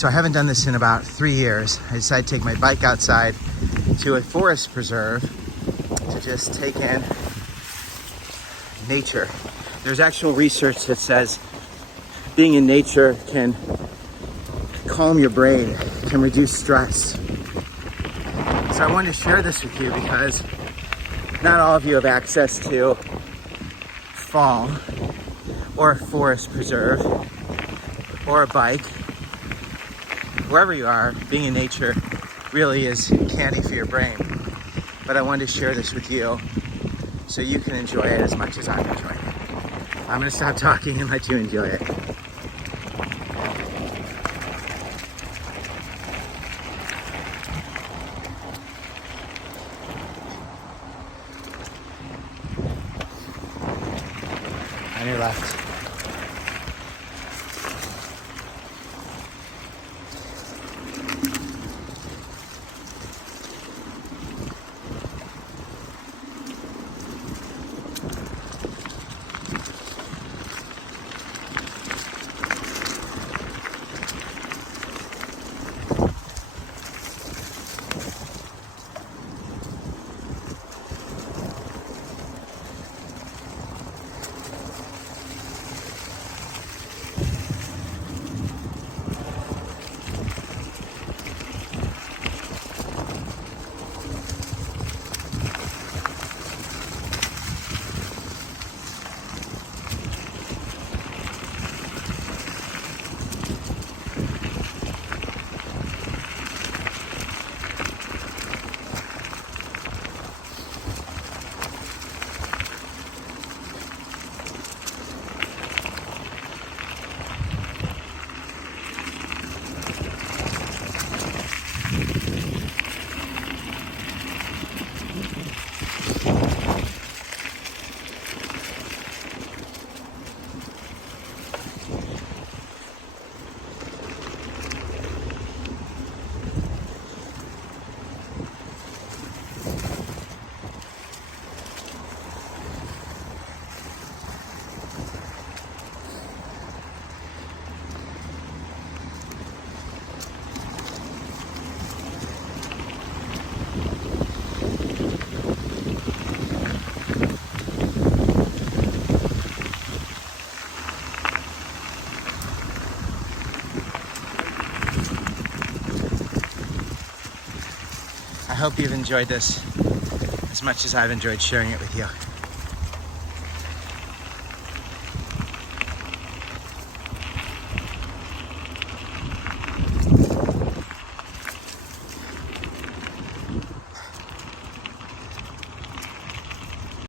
So I haven't done this in about 3 years. I decided to take my bike outside to a forest preserve to just take in nature. There's actual research that says being in nature can calm your brain, can reduce stress. So I wanted to share this with you because not all of you have access to fall or a forest preserve or a bike. Wherever you are, being in nature really is candy for your brain. But I wanted to share this with you so you can enjoy it as much as I'm enjoying it. I'm gonna stop talking and let you enjoy it. On your left. I hope you've enjoyed this as much as I've enjoyed sharing it with you.